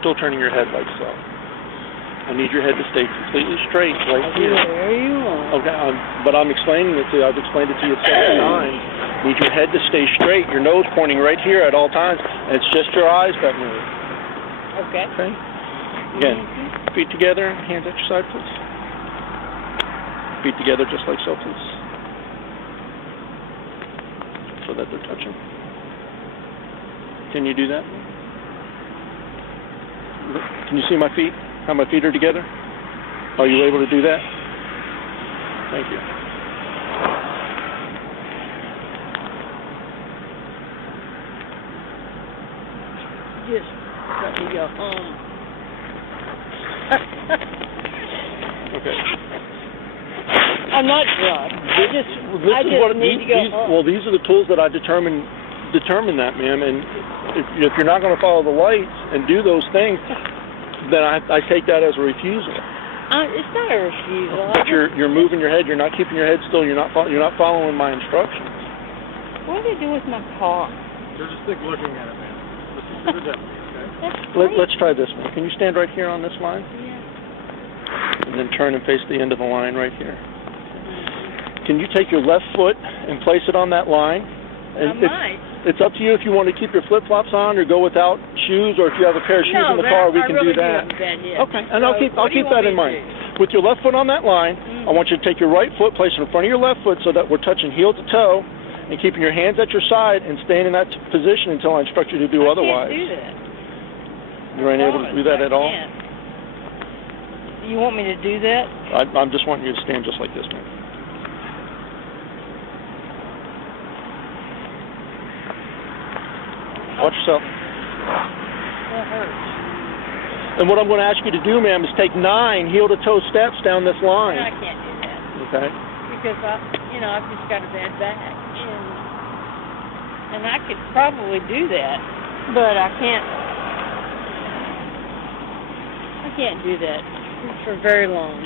still turning your head like so. I need your head to stay completely straight right here. There you are. Okay, but I'm explaining it to you. I've explained it to you several times. Need your head to stay straight, your nose pointing right here at all times, and it's just your eyes that move. Okay. Okay? Again, feet together, hands at your side, please. Feet together just like so, please. So that they're touching. Can you do that? Can you see my feet? How my feet are together? Are you able to do that? Thank you. Just let me go home. Okay. I'm not drunk. I just need to go home. Well, these are the tools that I determine that, ma'am. And if you're not going to follow the lights and do those things, then I take that as a refusal. It's not a refusal. But you're moving your head. You're not keeping your head still. You're not following my instructions. What do they do with my car? They're just looking at it, man. Listen to the deputy, okay? Let's try this one. Can you stand right here on this line? Yeah. And then turn and face the end of the line right here. Can you take your left foot and place it on that line? And I might. It's up to you if you want to keep your flip-flops on or go without shoes, or if you have a pair of shoes in the car, we can do that. Okay, and I'll keep that in mind. With your left foot on that line, I want you to take your right foot, place it in front of your left foot so that we're touching heel to toe, and keeping your hands at your side and staying in that position until I instruct you to do otherwise. I can't do that. You ain't able to do that at all? You want me to do that? I'm just wanting you to stand just like this, man. Watch yourself. That hurts. And what I'm going to ask you to do, ma'am, is take 9 heel-to-toe steps down this line. No, I can't do that. Okay. Because I've just got a bad back, and I could probably do that, but I can't do that for very long.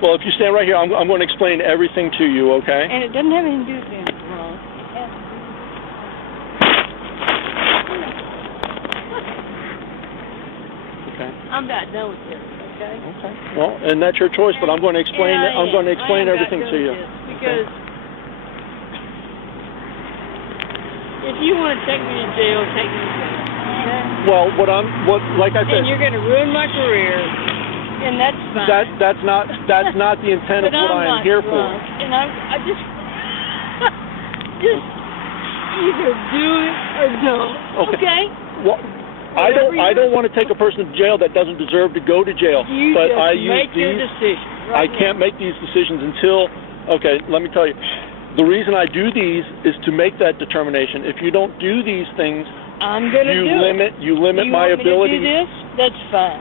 Well, if you stand right here, I'm going to explain everything to you, okay? And it doesn't have anything to do with being wrong. Okay. I'm not done with this, okay? Okay. Well, and that's your choice, but I'm going to explain. I'm going to explain everything to you. Because if you want to take me to jail, take me to jail. Okay? Well, like I said. And you're going to ruin my career, and that's fine. That's not the intent of what I am here for. And I just either do it or don't. Okay? Well, I don't want to take a person to jail that doesn't deserve to go to jail. But I use make your decision. I can't make these decisions until. Okay, let me tell you. The reason I do these is to make that determination. If you don't do these things, I'm going to do it. You limit my ability. You want me to do this? That's fine.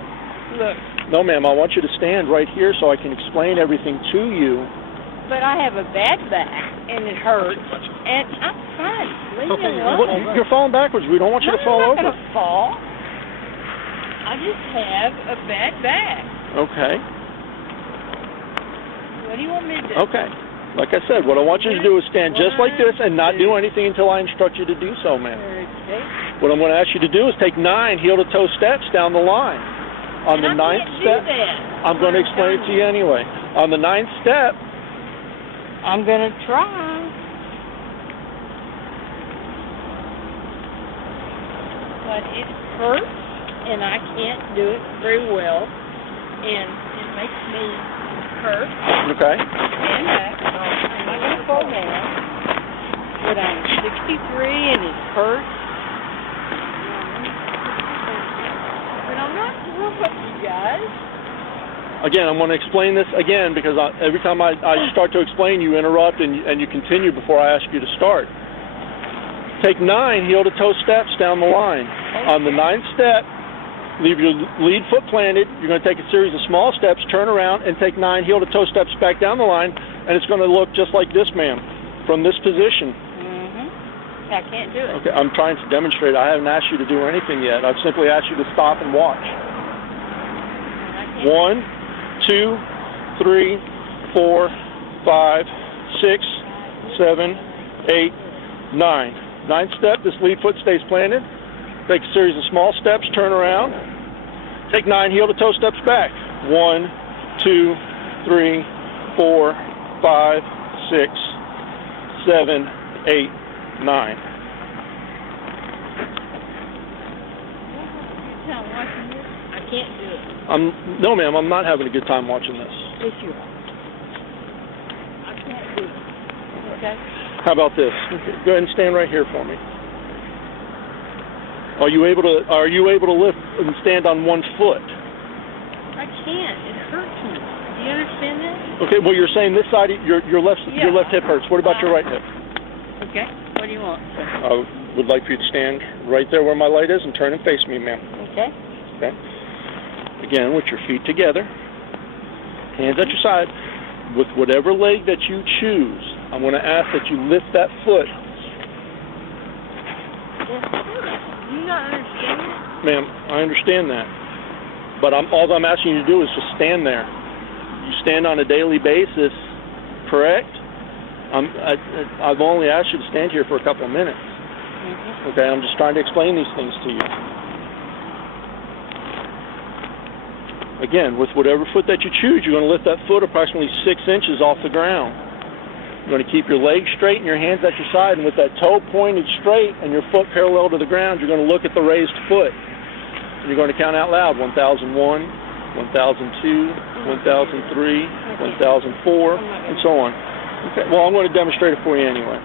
Look. No, ma'am. I want you to stand right here so I can explain everything to you. But I have a bad back, and it hurts, and I'm fine. Leave me alone. You're falling backwards. We don't want you to fall over. I'm not going to fall. I just have a bad back. Okay. What do you want me to do? Okay. Like I said, what I want you to do is stand just like this and not do anything until I instruct you to do so, ma'am. Okay. What I'm going to ask you to do is take 9 heel-to-toe steps down the line. On the 9th step, I'm going to explain it to you anyway. On the 9th step, I'm going to try. But it hurts, and I can't do it very well, and it makes me hurt. Okay. And I'm not going to fall down, but I'm 63, and it hurts. But I'm not drunk, you guys. Again, I'm going to explain this again because every time I start to explain, you interrupt and you continue before I ask you to start. Take 9 heel-to-toe steps down the line. Okay. On the 9th step, leave your lead foot planted. You're going to take a series of small steps, turn around, and take 9 heel-to-toe steps back down the line, and it's going to look just like this, ma'am, from this position. I can't do it. Okay, I'm trying to demonstrate. I haven't asked you to do anything yet. I've simply asked you to stop and watch. 1, 2, 3, 4, 5, 6, 7, 8, 9. 9th step, this lead foot stays planted. Take a series of small steps, turn around, Take 9 heel-to-toe steps back. 1, 2, 3, 4, 5, 6, 7, 8, 9. I can't do it. No, ma'am, I'm not having a good time watching this. Yes, you are. I can't do it. Okay? How about this? Okay, go ahead and stand right here for me. Are you able to lift and stand on one foot? I can't. It hurts me. Do you understand that? Okay, well you're saying this side your left hip hurts. What about your right hip? Okay. What do you want? I would like for you to stand right there where my light is and turn and face me, ma'am. Okay. Okay. Again, with your feet together, hands at your side. With whatever leg that you choose, I'm going to ask that you lift that foot. Do you not understand that? Ma'am, I understand that. But all I'm asking you to do is just stand there. You stand on a daily basis, correct? I've only asked you to stand here for a couple of minutes. Mm-hmm. Okay, I'm just trying to explain these things to you. Again, with whatever foot that you choose, you're going to lift that foot approximately 6 inches off the ground. You're going to keep your legs straight and your hands at your side, and with that toe pointed straight and your foot parallel to the ground, you're going to look at the raised foot. And you're going to count out loud: 1001, 1002, 1003, 1004, and so on. Okay. Well, I'm going to demonstrate it for you anyway.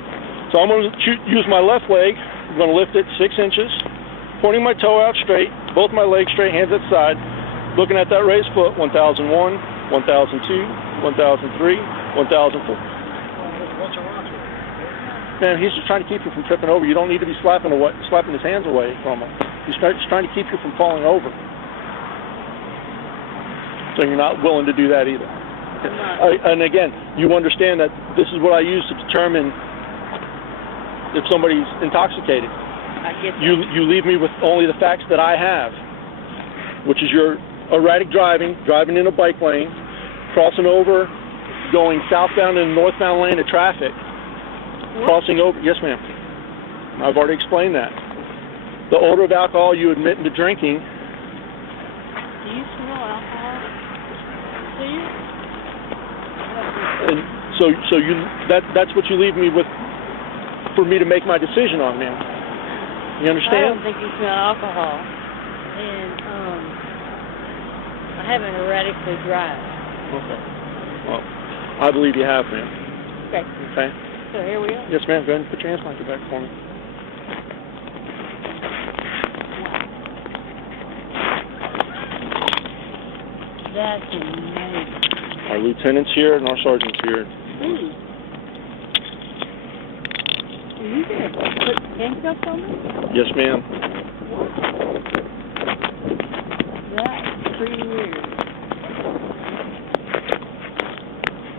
So I'm going to use my left leg. I'm going to lift it 6 inches, pointing my toe out straight, both my legs straight, hands at the side, looking at that raised foot: 1001, 1002, 1003, 1004. What's wrong with it? Man, he's just trying to keep you from tripping over. You don't need to be slapping his hands away from him. He's just trying to keep you from falling over. So you're not willing to do that either. And again, you understand that this is what I use to determine if somebody's intoxicated. I get that. You leave me with only the facts that I have, which is your erratic driving in a bike lane, crossing over, going southbound in a northbound lane of traffic, crossing over. Yes, ma'am. I've already explained that. The odor of alcohol you admit into drinking. Do you smell alcohol? Do you? And that's what you leave me with for me to make my decision on, ma'am. You I understand? don't think you smell alcohol. And I haven't erratically drive. Okay. Well, I believe you have, ma'am. Okay. Okay? So here we are. Yes, ma'am. Go ahead and put your hands behind your back for me. That's amazing. Our lieutenant's here and our sergeant's here. Please. Are you going to put handcuffs on me? Yes, ma'am. That's pretty weird.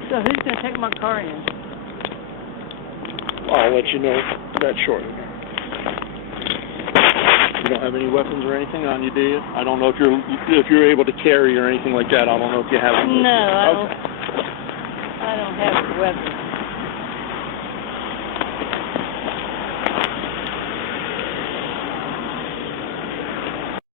So who's going to take my car in? I'll let you know that shortly. You don't have any weapons or anything on you, do you? I don't know if you're able to carry or anything like that. I don't know if you have them. No, I don't have a weapon.